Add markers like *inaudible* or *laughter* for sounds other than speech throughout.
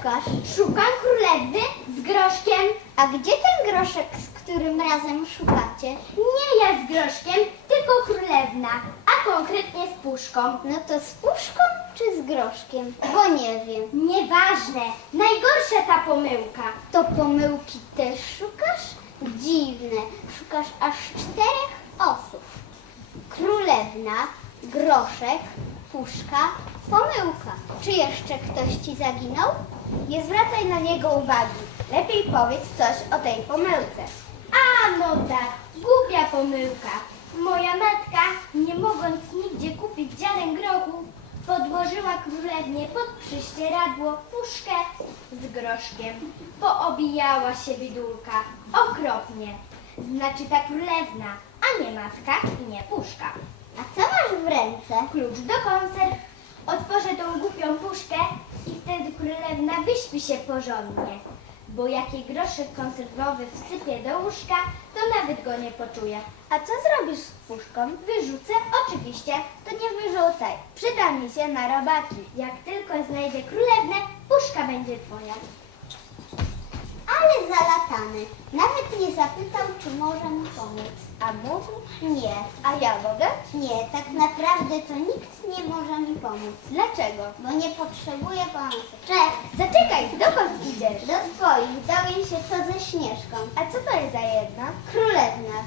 szukasz? Szukam królewny z groszkiem. A gdzie ten groszek, z którym razem szukacie? Nie ja z groszkiem, tylko królewna, a konkretnie z puszką. No to z puszką czy z groszkiem? Bo nie wiem. Nieważne, najgorsza ta pomyłka. To pomyłki też szukasz? Dziwne. Szukasz aż czterech osób. Królewna, groszek, puszka, pomyłka. Czy jeszcze ktoś ci zaginął? Nie zwracaj na niego uwagi. Lepiej powiedz coś o tej pomyłce. A no tak, głupia pomyłka. Moja matka, nie mogąc nigdzie kupić ziaren grochu, podłożyła królewnie pod prześcieradło puszkę z groszkiem. Poobijała się bidulka. Okropnie. Znaczy ta królewna, a nie matka i nie puszka. A co masz w ręce? Klucz do konserw. Otworzę tą głupią puszkę wtedy królewna wyśpi się porządnie. Bo jak jej groszek konserwowy wsypie do łóżka, to nawet go nie poczuje. A co zrobisz z puszką? Wyrzucę? Oczywiście, to nie wyrzucaj. Przyda mi się na robaki. Jak tylko znajdzie królewnę, puszka będzie twoja. Ale Nawet nie zapytał, czy może mu pomóc. A mógł? Nie. A ja mogę? Nie, tak naprawdę to nikt nie może mi pomóc. Dlaczego? Bo nie potrzebuję pomocy. Cześć. Zaczekaj, dokąd idziesz? Do swoich dowiem się co ze Śnieżką. A co to jest za jedna? Królewna.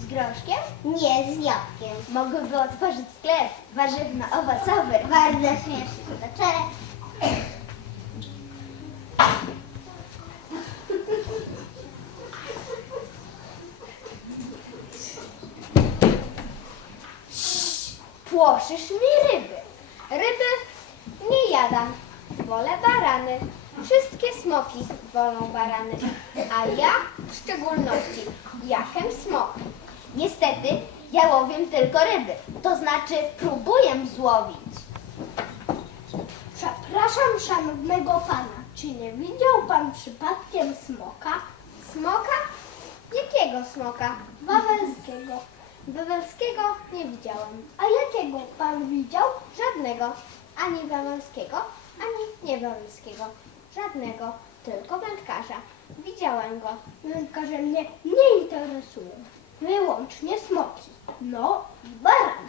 Z groszkiem? Nie, z jabłkiem. Mogłyby otworzyć sklep warzywno-owocowy. Bardzo śmieszne. Cześć. Płoszysz mi ryby. Ryby nie jadam. Wolę barany. Wszystkie smoki wolą barany. A ja w szczególności jachem smok. Niestety ja łowię tylko ryby. To znaczy próbuję złowić. Przepraszam szanownego pana, czy nie widział pan przypadkiem smoka Smoka? Jakiego smoka? wawelskiego? Wawelskiego nie widziałem. A jakiego pan widział? Żadnego. Ani wawelskiego, ani niewawelskiego. Żadnego. Tylko wędkarza. Widziałem go. Wędkarze mnie nie interesują. Wyłącznie smoki. No i baran.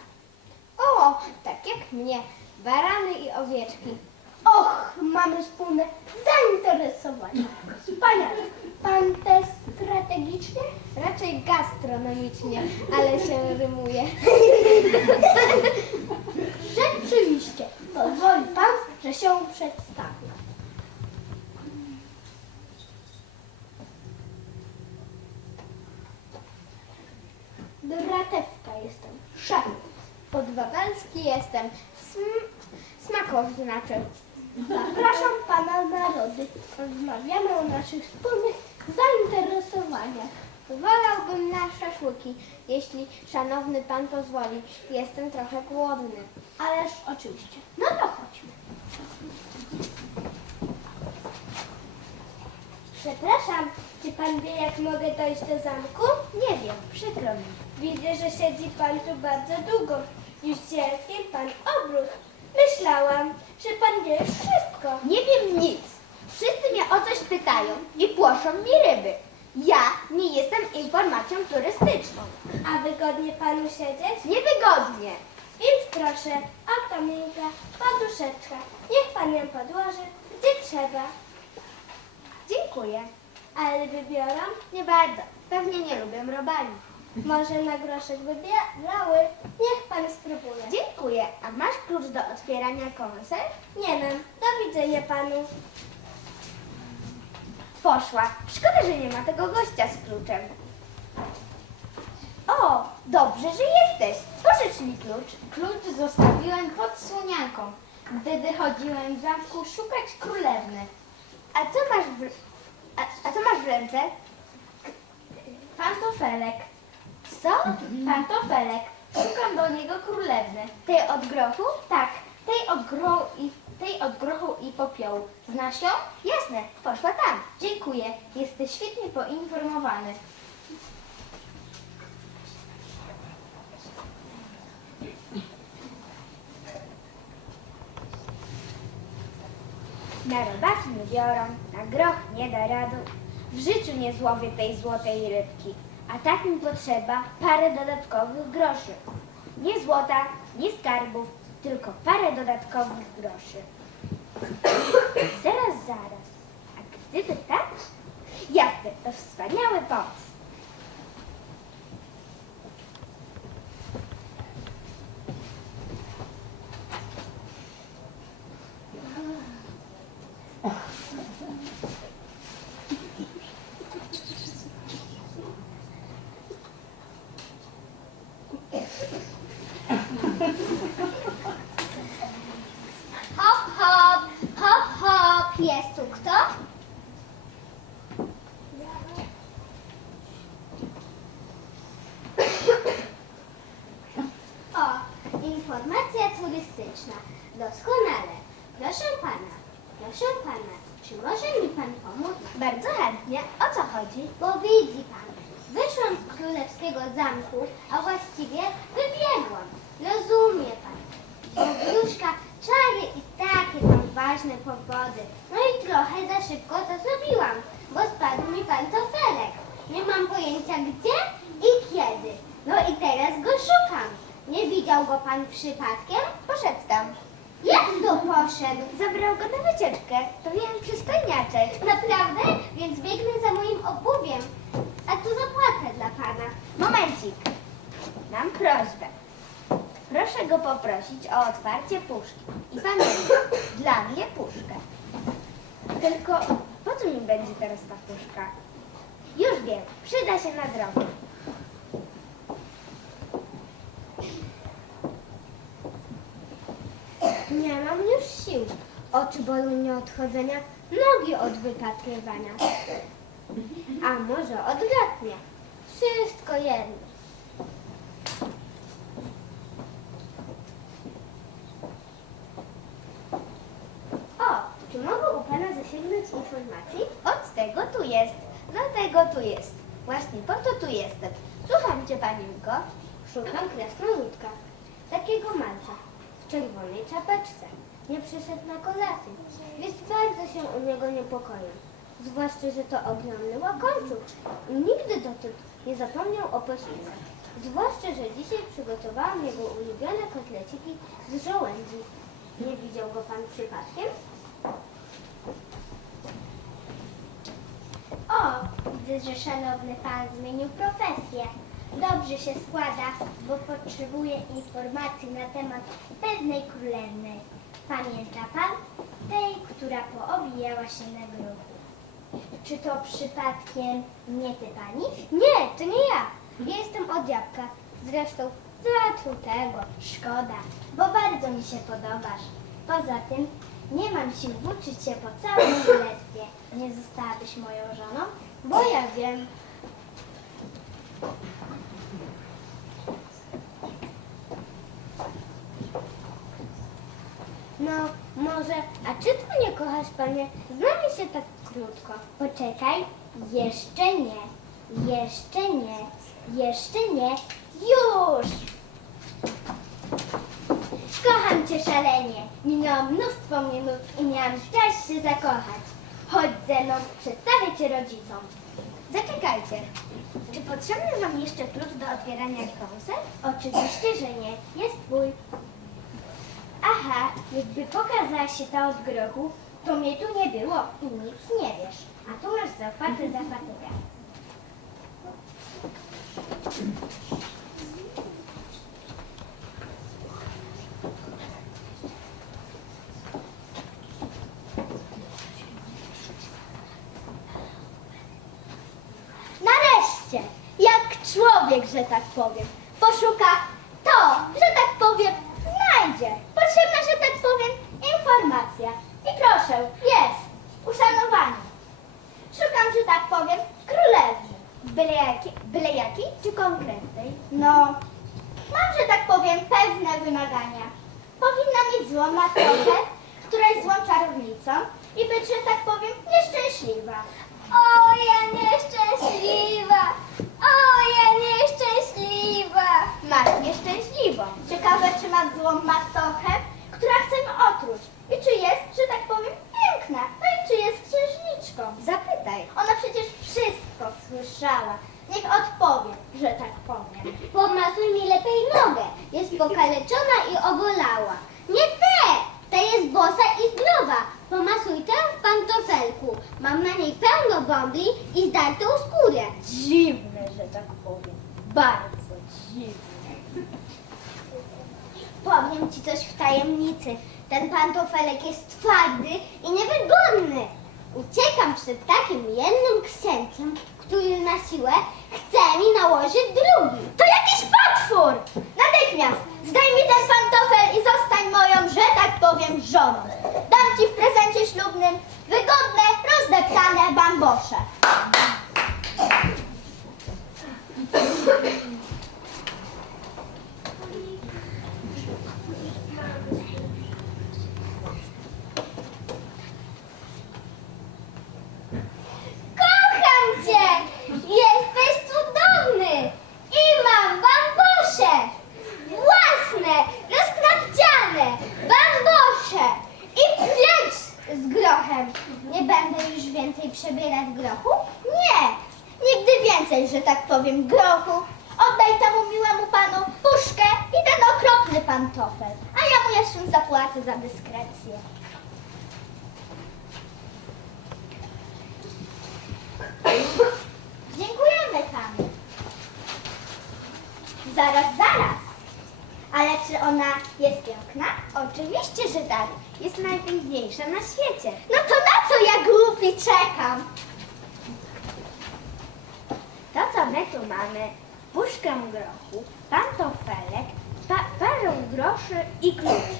O, tak jak mnie. Barany i owieczki. Och, mamy wspólne zainteresowania. Wspaniale. Pan też strategicznie? Raczej gastronomicznie, ale się rymuje. *laughs* Rzeczywiście. Pozwoli pan, że się przedstawię. Dratewka jestem. Szef. Podwawelski jestem. Sm smakow znaczy. Zapraszam pana narody. Rozmawiamy o naszych wspólnych zainteresowaniach. Wolałbym na szaszłyki, jeśli szanowny pan pozwoli. Jestem trochę głodny. Ależ oczywiście. No to chodźmy. Przepraszam, czy pan wie, jak mogę dojść do zamku? Nie wiem, przykro mi. Widzę, że siedzi pan tu bardzo długo. Już dzieckiem pan obrósł. Myślałam, że pan wie już wszystko. Nie wiem nic. Wszyscy mnie o coś pytają i płoszą mi ryby. Ja nie jestem informacją turystyczną. A wygodnie panu siedzieć? Niewygodnie. Więc proszę, o kominkę, poduszeczka. Niech pan ją podłoży, gdzie trzeba. Dziękuję. Ale wybiorą? Nie bardzo. Pewnie nie lubię robali. Może na groszek wybierały? Niech pan spróbuje. Dziękuję. A masz klucz do otwierania konserw? Nie mam. Do widzenia panu. Poszła. Szkoda, że nie ma tego gościa z kluczem. O, dobrze, że jesteś. Pożycz mi klucz. Klucz zostawiłem pod słonianką, gdy wychodziłem z zamku szukać królewny. A co masz w, a, a co masz w ręce? Pantofelek. Co? Pantofelek. Szukam do niego królewny. Tej od grochu? Tak, tej od grochu i, tej od grochu i popiołu. Znasz ją? Jasne, poszła tam. Dziękuję, jesteś świetnie poinformowany. Na robaki nie biorą, na groch nie da radu. W życiu nie złowię tej złotej rybki, a tak mi potrzeba parę dodatkowych groszy. Nie złota, nie skarbów, tylko parę dodatkowych groszy. Zaraz, zaraz. A gdyby tak? Jasne, to wspaniały pomysł. Hop, hop, hop, hop. Jest tu kto? O, informacja turystyczna. Doskonale. Proszę pana, proszę pana, czy może mi pan pomóc? Bardzo chętnie. O co chodzi? Bo widzi pan, wyszłam z królewskiego zamku, a właściwie wybiegłam. Rozumie pan. Bo czary i takie tam ważne powody. No i trochę za szybko to zrobiłam, bo spadł mi pantofelek. Nie mam pojęcia gdzie i kiedy. No i teraz go szukam. Nie widział go pan przypadkiem? Poszedł tam. Jak to poszedł? Zabrał go na wycieczkę. To wiem przystojniaczek. Naprawdę? Więc biegnę za moim obuwiem. A tu zapłacę dla pana. Momencik. Mam prośbę. Proszę go poprosić o otwarcie puszki. I pamiętaj, dla mnie puszkę. Tylko po co mi będzie teraz ta puszka? Już wiem, przyda się na drogę. Nie mam już sił. Oczy bolą nie nogi od wypatrywania. A może odwrotnie. Wszystko jedno. O, czy mogę u Pana zasięgnąć informacji? Od tego tu jest, do tego tu jest. Właśnie po to tu jestem. Słucham cię, panienko. Szukam krasnoludka. Takiego malca. W czerwonej czapeczce. Nie przyszedł na kolację. Więc bardzo się o niego niepokoję. Zwłaszcza, że to ogromny łakomczuk. I nigdy dotąd nie zapomniał o posiłku. Zwłaszcza, że dzisiaj przygotowałam jego ulubione kotleciki z żołędzi. Nie widział go pan przypadkiem? O, widzę, że szanowny pan zmienił profesję. Dobrze się składa, bo potrzebuję informacji na temat pewnej królewny. Pamięta pan? Tej, która poobijała się na grochu. Czy to przypadkiem nie ty pani? Nie, to nie ja. Jestem od jabłka. Zresztą zatrutego. Szkoda, bo bardzo mi się podobasz. Poza tym nie mam sił włóczyć się po całym królestwie. *clears throat* Nie zostałabyś moją żoną? Bo ja wiem. No, może, a czy tu nie kochasz panie? Znamy się tak krótko. Poczekaj, jeszcze nie, jeszcze nie, jeszcze nie, już! Kocham cię szalenie. Minęło mnóstwo minut i miałam czas się zakochać. Chodź ze mną, przedstawię cię rodzicom. Zaczekajcie. Czy potrzebny wam jeszcze klucz do otwierania kąsek? Oczywiście, że nie. Jest twój. Aha, jakby pokazała się ta od grochu, to mnie tu nie było i nic nie wiesz. A tu masz zapłatę za fatygę. Nareszcie, jak człowiek, że tak powiem, poszuka No, mam, że tak powiem, pewne wymagania. Powinna mieć złą matriochę, która jest złą czarownicą i być, że tak powiem, nieszczęśliwa. O, ja nieszczęśliwa! O, ja nieszczęśliwa! Masz nieszczęśliwą. Ciekawe, czy ma złą macochę, która chce ją otruć. I czy jest, że tak powiem, piękna. No i czy jest księżniczką. Zapytaj. Ona przecież wszystko słyszała. Niech odpowie, że tak powiem. Pomasuj mi lepiej nogę. Jest pokaleczona i obolała. Nie te! Ta jest bosa i zdrowa. Pomasuj tę w pantofelku. Mam na niej pełno bombli i zdartą skórę. Dziwne, że tak powiem. Bardzo dziwne. Powiem ci coś w tajemnicy. Ten pantofelek jest twardy i niewygodny. Uciekam przed takim jednym księciem, który na siłę chce mi nałożyć drugi. To jakiś potwór! Natychmiast zdejmij ten pantofel i zostań moją, że tak powiem, żoną. Dam ci w prezencie ślubnym wygodne, rozdeptane bambosze. Kocham cię! Jesteś cudowny! I mam bambosze! Własne, rozknapciane bambosze! I precz z grochem! Nie będę już więcej przebierać grochu? Nie, nigdy więcej, że tak powiem, grochu. Oddaj temu miłemu panu puszkę i ten okropny pantofel, a ja mu jeszcze zapłacę za dyskrecję. Dziękujemy panu. Zaraz, zaraz. Ale czy ona jest piękna? Oczywiście, że tak. Jest najpiękniejsza na świecie. No to na co ja głupi czekam? To, co my tu mamy, puszkę grochu, pantofelek, pa parę groszy i klucz.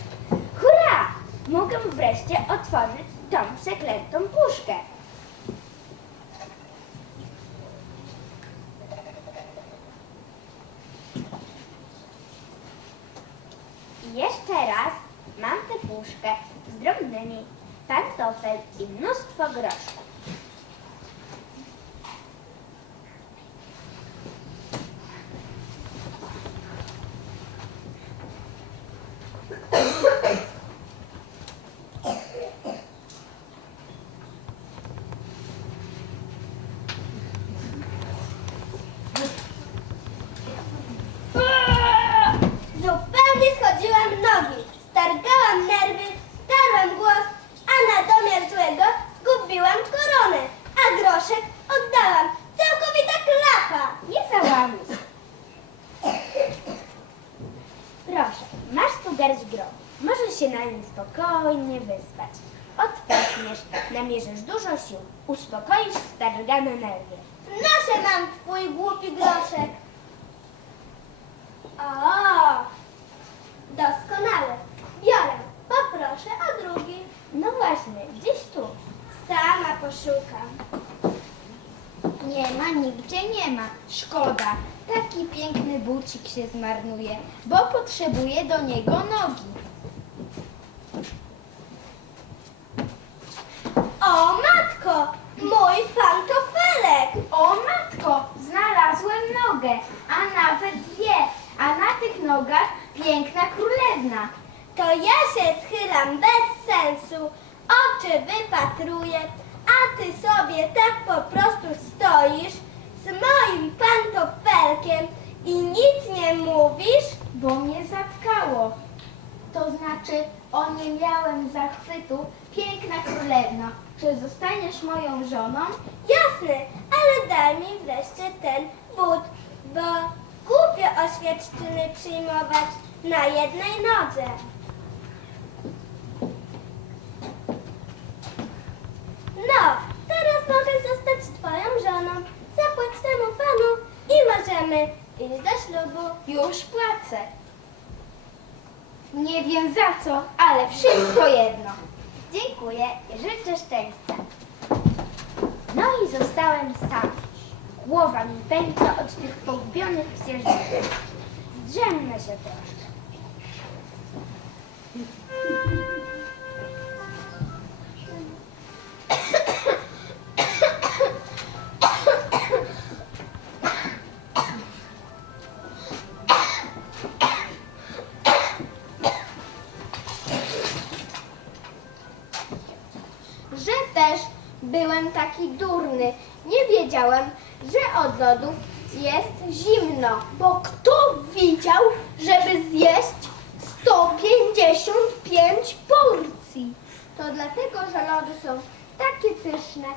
Hurra! Mogę wreszcie otworzyć tą przeklętą puszkę. I jeszcze raz mam tę puszkę z drobnymi, pantofel i mnóstwo groszy. Zupełnie schodziłam nogi, stargałam nerwy, starłam głos, a na domiar złego zgubiłam koronę, a groszek oddałam. Całkowita klapa. Nie załamuj się. Proszę, masz tu garść grochu. Możesz się na nim spokojnie wyspać. Odpoczniesz, namierzysz dużo sił, uspokoisz stargane nerwy. Noszę mam twój głupi groszek. O, doskonały. Biorę, poproszę o drugi. No właśnie, gdzieś tu. Sama poszukam. Nie nie ma. Szkoda. Taki piękny bucik się zmarnuje, bo potrzebuje do niego nogi. O matko, mój pantofelek. O matko, znalazłem nogę, a nawet dwie, a na tych nogach piękna królewna. To ja się schylam bez sensu, oczy wypatruję, a ty sobie tak po prostu stoisz z moim pantofelkiem i nic nie mówisz? Bo mnie zatkało. To znaczy, o nie miałem zachwytu, piękna królewno. Czy zostaniesz moją żoną? Jasne, ale daj mi wreszcie ten but, bo głupio oświadczyny przyjmować na jednej nodze. No, teraz mogę zostać twoją żoną. Temu panu i możemy iść do ślubu. Już płacę. Nie wiem za co, ale wszystko jedno. Dziękuję i życzę szczęścia. No i zostałem sam. Głowa mi pęka od tych pogubionych księżników. Drzemnę się troszkę. Lodów jest zimno. Bo kto widział, żeby zjeść 155 porcji? To dlatego, że lody są takie pyszne,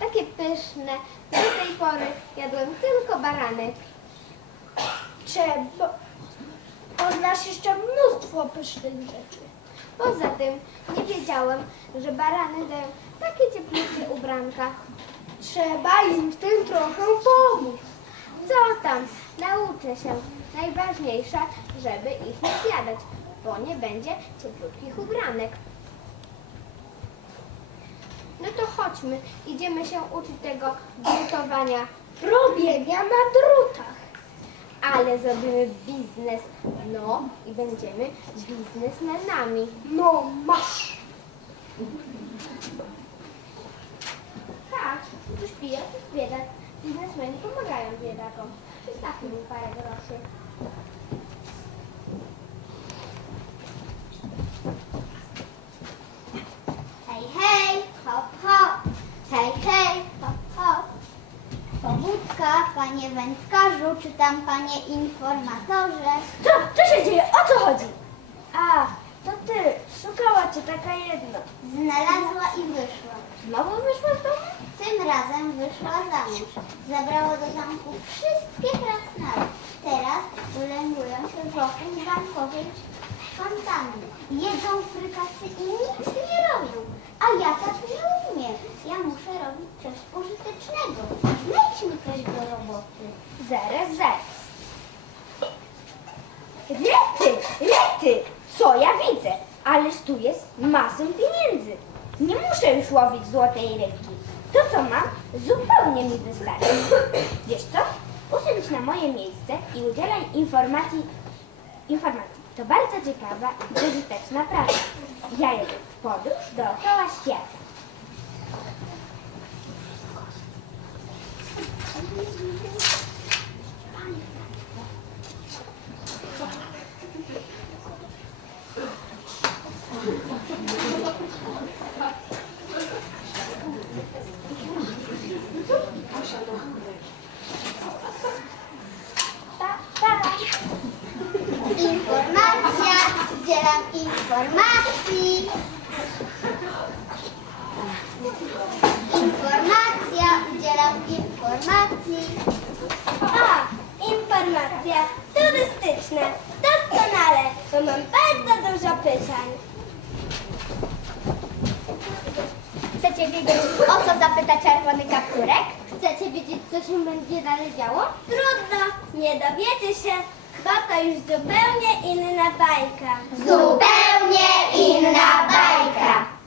takie pyszne. Do tej pory jadłem tylko barany. Trzeba. Poznasz jeszcze mnóstwo pysznych rzeczy. Poza tym nie wiedziałem, że barany dają takie cieplutkie ubranka. Trzeba im w tym trochę pomóc. Co tam? Nauczę się. Najważniejsze, żeby ich nie zjadać, bo nie będzie cieplutkich ubranek. No to chodźmy, idziemy się uczyć tego drutowania. Robienia na drutach. Ale zrobimy biznes, no i będziemy biznesmenami. No masz. Tak, tu śpię, tu biedak. Biznesmeni pomagają biedakom. Wystawmy mi parę groszy. Hej, hej, hop, hop. Hej, hej, hop, hop. Pobudka, panie wędkarzu, czy tam panie informatorze. Co? Co się dzieje? O co chodzi? A, to ty. Szukała cię taka jedna. Znalazła i wyszła. Znowu wyszła z domu? Tym razem wyszła za mąż. Zabrało do zamku wszystkie krasnale. Teraz wylęgują się wokół zamkowej fontanny. Jedzą frykasy i nic nie robią. A ja tak nie umiem. Ja muszę robić coś pożytecznego. Znajdź coś do roboty. Zaraz, zaraz. Rety, rety! Co ja widzę? Ależ tu jest masę pieniędzy. Nie muszę już łowić złotej rybki. To, co mam, zupełnie mi wystarczy. Wiesz co? Usiądź na moje miejsce i udzielaj informacji. informacji. To bardzo ciekawa i pożyteczna praca. Ja jedę w podróż dookoła świata. Pa, pa. Informacja, udzielam informacji. Informacja, udzielam informacji. A, informacja turystyczna. Doskonale, bo mam bardzo dużo pytań. Chcecie wiedzieć, o co zapyta czerwony kapturek? Chcecie wiedzieć, co się będzie dalej działo? Trudno, nie dowiecie się, bo to już zupełnie inna bajka. Zupełnie inna bajka.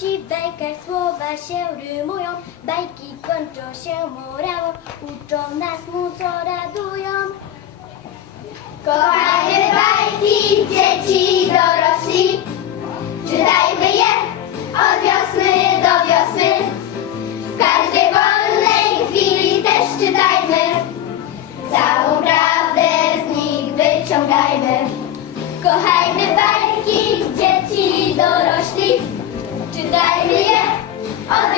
Mądrości, w bajkach słowa się rymują, bajki kończą się morałem, uczą nas mu co radują. Kochajmy bajki, dzieci dorośli. Czytajmy je od wiosny do wiosny. W każdej wolnej chwili też czytajmy. Całą prawdę z nich wyciągajmy. Kochajmy bajki, Czytajmy je od